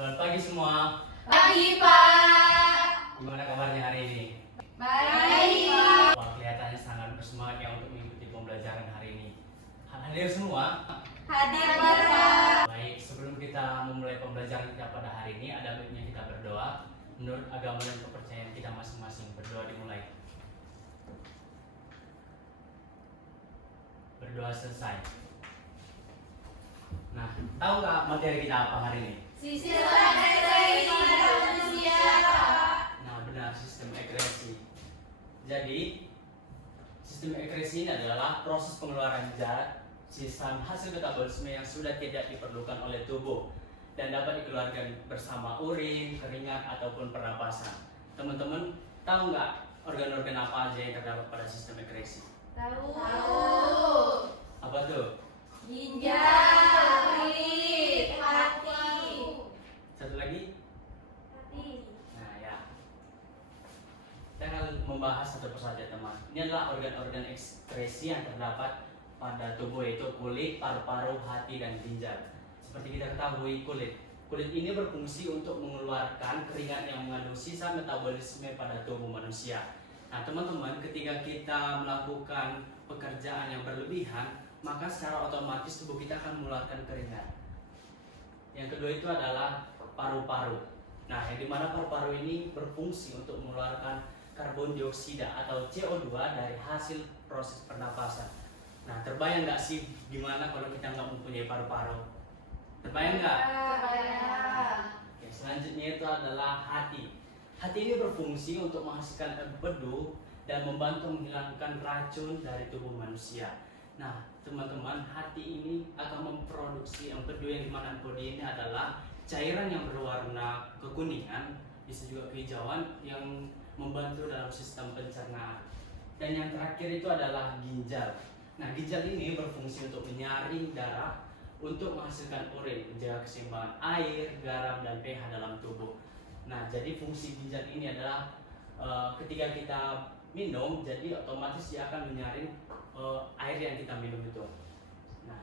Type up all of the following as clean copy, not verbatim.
Selamat pagi semua. Pagi, Pak. Gimana kabarnya hari ini? Baik, Pak. Wah, kelihatannya sangat bersemangat ya untuk mengikuti pembelajaran hari ini. Hadir semua? Hadir, Pak. Baik, sebelum kita memulai pembelajaran kita pada hari ini, ada baiknya kita berdoa. Menurut agama dan kepercayaan kita masing-masing, berdoa dimulai. Berdoa selesai. Nah, tahu nggak materi kita apa hari ini? Sistem ekspresi manusia, Pak. Nah, benar, sistem ekskresi. Jadi, sistem ekskresi ini adalah proses pengeluaran zat, sisa hasil metabolisme yang sudah tidak diperlukan oleh tubuh dan dapat dikeluarkan bersama urin, keringat, ataupun pernapasan. Teman-teman, tahu nggak organ-organ apa aja yang terdapat pada sistem ekskresi? Tahu. Apa tuh? Ginjal, kulit, hati. Satu lagi? Hati. Nah ya, kita akan membahas satu persatu teman. Ini adalah organ-organ ekskresi yang terdapat pada tubuh, yaitu kulit, paru-paru, hati, dan ginjal. Seperti kita ketahui, kulit ini berfungsi untuk mengeluarkan keringat yang mengandung sisa metabolisme pada tubuh manusia. Nah teman-teman, ketika kita melakukan pekerjaan yang berlebihan, maka secara otomatis tubuh kita akan mengeluarkan keringat. Yang kedua itu adalah paru-paru. Nah, yang dimana paru-paru ini berfungsi untuk mengeluarkan karbon dioksida atau CO2 dari hasil proses pernapasan. Nah, terbayang nggak sih gimana kalau kita nggak mempunyai paru-paru? Terbayang nggak? Terbayang. Oke, selanjutnya itu adalah hati. Hati ini berfungsi untuk menghasilkan empedu dan membantu menghilangkan racun dari tubuh manusia. Nah, teman-teman, hati ini akan memproduksi empedu, yang dimana empedu ini adalah cairan yang berwarna kekuningan, bisa juga kehijauan, yang membantu dalam sistem pencernaan. Dan yang terakhir itu adalah ginjal. Nah, ginjal ini berfungsi untuk menyaring darah, untuk menghasilkan urin, menjaga keseimbangan air, garam, dan pH dalam tubuh. Nah, jadi fungsi ginjal ini adalah ketika kita minum, jadi otomatis dia akan menyaring air yang kita minum itu. Nah,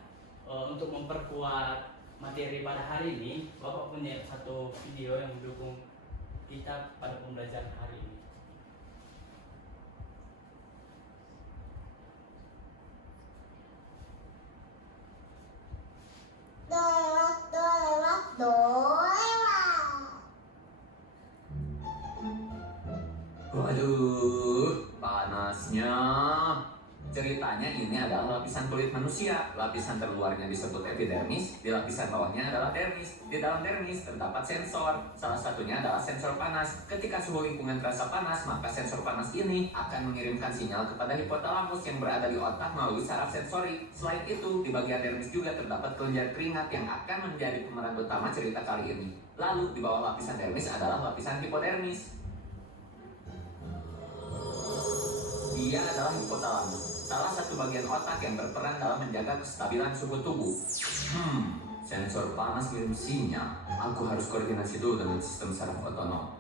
untuk memperkuat materi pada hari ini, Bapak punya satu video yang mendukung kita pada pembelajaran hari ini. Waduh, panasnya. Ceritanya ini adalah lapisan kulit manusia. Lapisan terluarnya disebut epidermis, di lapisan bawahnya adalah dermis. Di dalam dermis terdapat sensor. Salah satunya adalah sensor panas. Ketika suhu lingkungan terasa panas, maka sensor panas ini akan mengirimkan sinyal kepada hipotalamus yang berada di otak melalui saraf sensori. Selain itu, di bagian dermis juga terdapat kelenjar keringat yang akan menjadi pemeran utama cerita kali ini. Lalu, di bawah lapisan dermis adalah lapisan hipodermis. Dia adalah hipotalamus, salah satu bagian otak yang berperan dalam menjaga kestabilan suhu tubuh. Sensor panas kirim sinyal. Aku harus koordinasi dulu dengan sistem saraf otonom.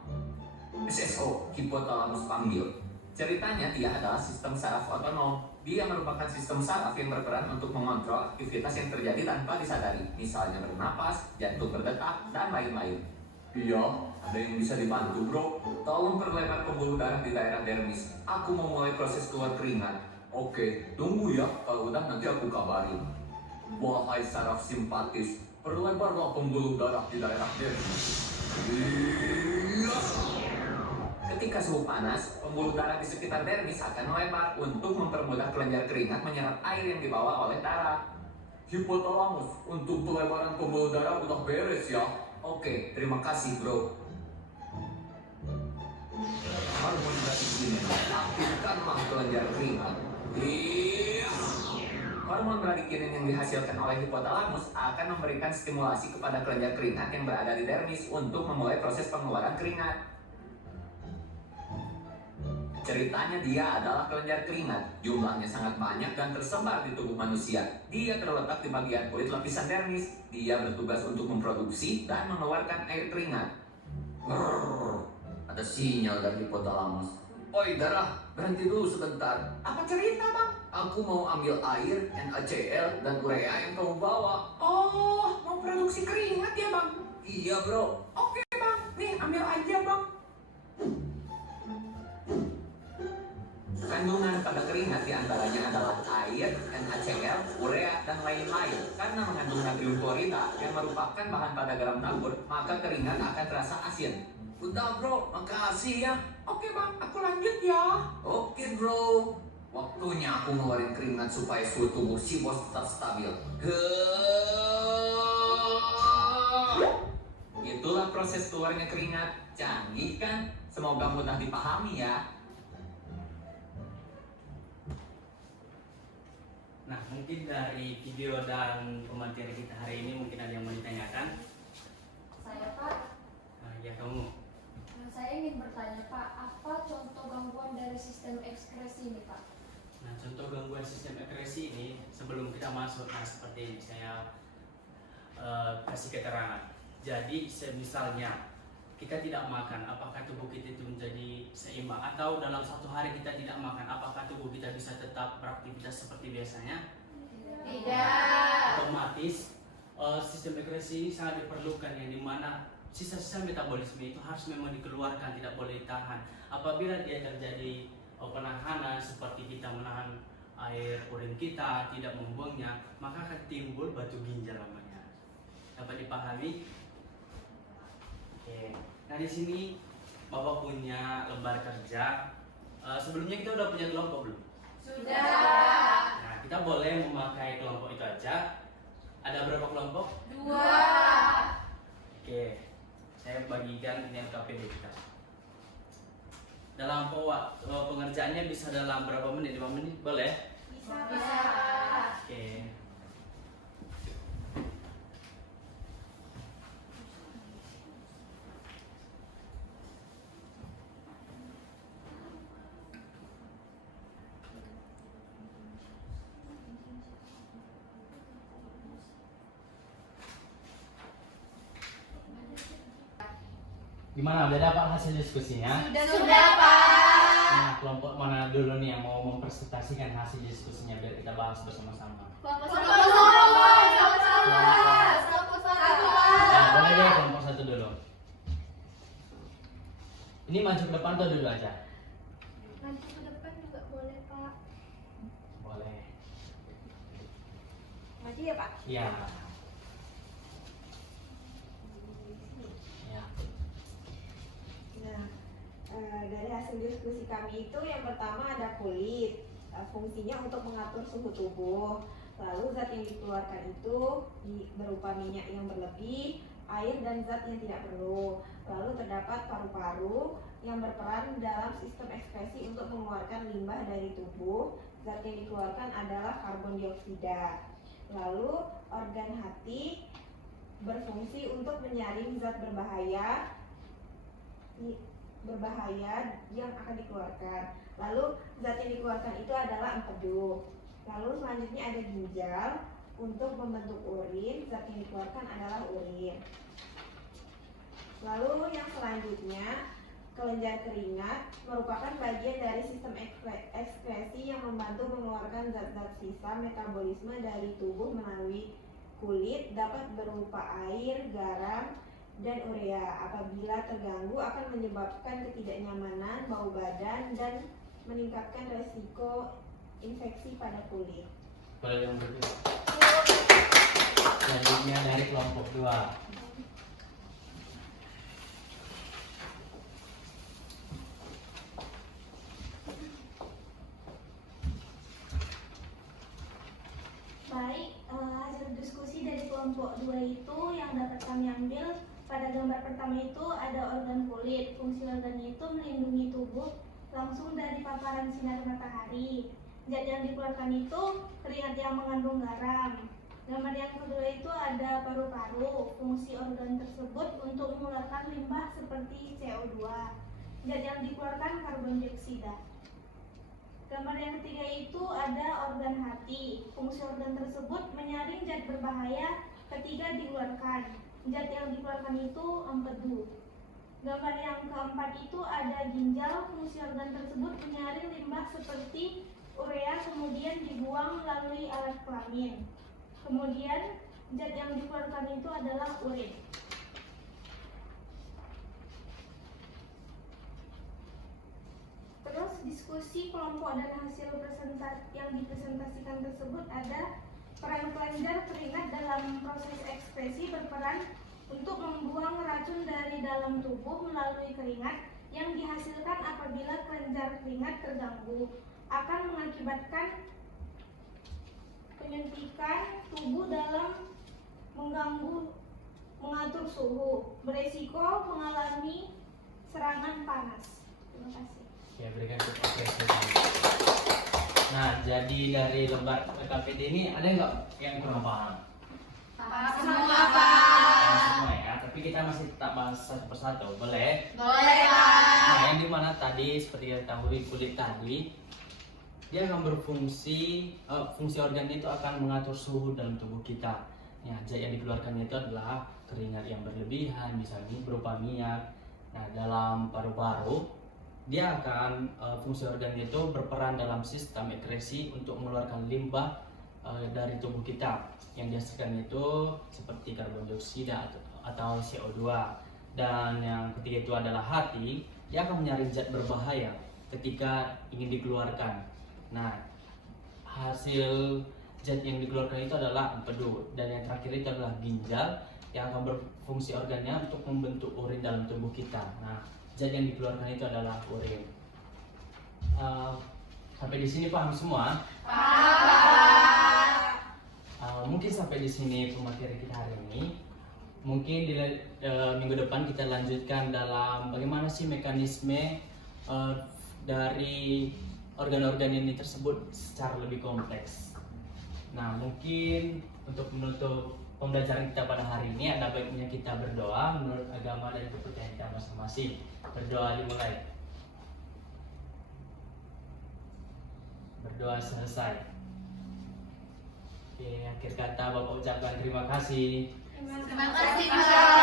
SSO, hipotalamus panggil. Ceritanya dia adalah sistem saraf otonom. Dia merupakan sistem saraf yang berperan untuk mengontrol aktivitas yang terjadi tanpa disadari, misalnya bernapas, jantung berdetak, dan lain-lain. Iya, ada yang bisa dibantu bro. Tolong perlebar pembuluh darah di daerah dermis. Aku mau mulai proses keluar keringat. Oke, tunggu ya. Kalau udah nanti aku kabarin. Wahai saraf simpatis, perlebarlah pembuluh darah di daerah dermis. Iya. Ketika suhu panas, pembuluh darah di sekitar dermis akan melebar untuk mempermudah kelenjar keringat menyerap air yang dibawa oleh darah. Hipotalamus, untuk pelebaran pembuluh darah udah beres ya. Oke, terima kasih bro. Hormon bradikinin, aktifkanlah kelenjar keringat. Iya. Hormon bradikinin yang dihasilkan oleh hipotalamus akan memberikan stimulasi kepada kelenjar keringat yang berada di dermis untuk memulai proses pengeluaran keringat. Ceritanya dia adalah kelenjar keringat. Jumlahnya sangat banyak dan tersebar di tubuh manusia. Dia terletak di bagian kulit lapisan dermis. Dia bertugas untuk memproduksi dan mengeluarkan air keringat. Ada sinyal dari hipotalamus. Oi darah, berhenti dulu sebentar. Apa cerita bang? Aku mau ambil air, NaCl, dan urea yang kamu bawa. Oh, mau produksi keringat ya bang? Iya bro. Oke bang, nih ambil aja bang. Kandungan pada keringat diantaranya adalah air, NaCl, urea, dan lain-lain. Karena mengandung natrium klorida yang merupakan bahan pada garam tabur, maka keringat akan terasa asin. Udah bro, makasih ya. Oke bang, aku lanjut ya. Oke bro. Waktunya aku ngeluarin keringat supaya suhu tubuh si bos tetap stabil. Itulah proses keluarnya keringat. Canggih kan? Semoga mudah dipahami ya. Nah, mungkin dari video dan pemateri kita hari ini mungkin ada yang mau ditanyakan. Saya Pak, Nah, ya kamu. saya ingin bertanya Pak, apa contoh gangguan dari sistem ekskresi ini Pak? Nah, contoh gangguan sistem ekskresi ini sebelum kita masuk, nah seperti ini saya kasih keterangan. Jadi, misalnya kita tidak makan, apakah tubuh kita itu menjadi seimbang? Atau dalam satu hari kita tidak makan, apakah tubuh kita bisa tetap beraktivitas seperti biasanya? Tidak. Otomatis sistem ekskresi ini sangat diperlukan, yang dimana sisa-sisa metabolisme itu harus memang dikeluarkan, tidak boleh ditahan. Apabila dia terjadi penahanan seperti kita menahan air urin kita, tidak membuangnya, maka akan timbul batu ginjal namanya. Dapat dipahami? Oke. Nah, di sini Bapak punya lembar kerja. Sebelumnya kita udah punya kelompok belum? Sudah. Nah, kita boleh memakai kelompok itu aja. Ada berapa kelompok? 2. Oke, saya bagikan ini LKPD kita. Dalam pengerjaannya bisa dalam berapa menit? 5 menit boleh? Bisa. Oke. Gimana? Udah dapat hasil diskusinya? Sudah Pak. Nah, kelompok mana dulu nih yang mau mempresentasikan hasil diskusinya biar kita bahas bersama-sama? Kelompok Nah, boleh deh kelompok satu dulu. Ini maju ke depan atau dulu aja? Nanti ke depan juga boleh Pak. Boleh. Maju ya Pak. Iya. Ya. Nah, dari hasil diskusi kami itu yang pertama ada kulit, fungsinya untuk mengatur suhu tubuh. Lalu zat yang dikeluarkan itu berupa minyak yang berlebih, air dan zat yang tidak perlu. Lalu terdapat paru-paru yang berperan dalam sistem ekskresi untuk mengeluarkan limbah dari tubuh. Zat yang dikeluarkan adalah karbon dioksida. Lalu organ hati berfungsi untuk menyaring zat berbahaya yang akan dikeluarkan. Lalu zat yang dikeluarkan itu adalah empedu. Lalu selanjutnya ada ginjal untuk membentuk urin. Zat yang dikeluarkan adalah urin. Lalu yang selanjutnya kelenjar keringat merupakan bagian dari sistem ekskresi yang membantu mengeluarkan zat-zat sisa metabolisme dari tubuh melalui kulit, dapat berupa air, garam, dan urea. Apabila terganggu akan menyebabkan ketidaknyamanan, bau badan, dan meningkatkan resiko infeksi pada kulit. Boleh yang berikut. Selanjutnya dari kelompok 2. Baik, hasil diskusi dari kelompok 2 itu yang dapat kami ambil pada gambar pertama itu ada organ kulit. Fungsi organnya itu melindungi tubuh langsung dari paparan sinar matahari. Zat yang dikeluarkan itu keringat yang mengandung garam. Gambar yang kedua itu ada paru-paru. Fungsi organ tersebut untuk mengeluarkan limbah seperti CO2. Zat yang dikeluarkan karbon dioksida. Gambar yang ketiga itu ada organ hati. Fungsi organ tersebut menyaring zat berbahaya ketika dikeluarkan. Zat yang dikeluarkan itu empedu. Gambar yang keempat itu ada ginjal. Fungsi organ tersebut menyaring limbah seperti urea kemudian dibuang melalui alat kelamin. Kemudian zat yang dikeluarkan itu adalah urin. diskusi kelompok dan hasil yang dipresentasikan tersebut ada peran kelenjar keringat dalam proses ekspresi berperan untuk membuang racun dari dalam tubuh melalui keringat yang dihasilkan apabila kelenjar keringat terganggu akan mengakibatkan penyuntikan tubuh dalam mengatur suhu, beresiko mengalami serangan panas. Terima kasih. Ya, berikan apresiasi. Nah, jadi dari lembar KPD ini ada nggak yang kurang paham? Semua Pak. Semua ya, tapi kita masih tetap bahas satu persatu, boleh? Boleh Pak. Nah, yang dimana tadi seperti yang ketahui kulit tadi, dia akan berfungsi, fungsi organ itu akan mengatur suhu dalam tubuh kita. Ya, zat yang dikeluarkan itu adalah keringat yang berlebihan, misalnya berupa minyak. Nah, dalam paru-paru, dia akan fungsi organ itu berperan dalam sistem ekskresi untuk mengeluarkan limbah dari tubuh kita yang dihasilkan itu seperti karbon dioksida atau CO2. Dan yang ketiga itu adalah hati, dia akan menyaring zat berbahaya ketika ingin dikeluarkan. Nah, hasil zat yang dikeluarkan itu adalah empedu, dan yang terakhir itu adalah ginjal yang akan berfungsi organnya untuk membentuk urin dalam tubuh kita. Nah, zat yang dikeluarkan itu adalah urin. Sampai di sini paham semua? Mungkin sampai di sini pemateri kita hari ini. Mungkin di minggu depan kita lanjutkan dalam bagaimana sih mekanisme dari organ-organ ini tersebut secara lebih kompleks. Nah, mungkin untuk menutup pembelajaran kita pada hari ini ada baiknya kita berdoa menurut agama dan kepercayaan kita masing-masing. Berdoa dimulai. Berdoa selesai. Oke, akhir kata Bapak ucapkan terima kasih. Terima Terima kasih Pak.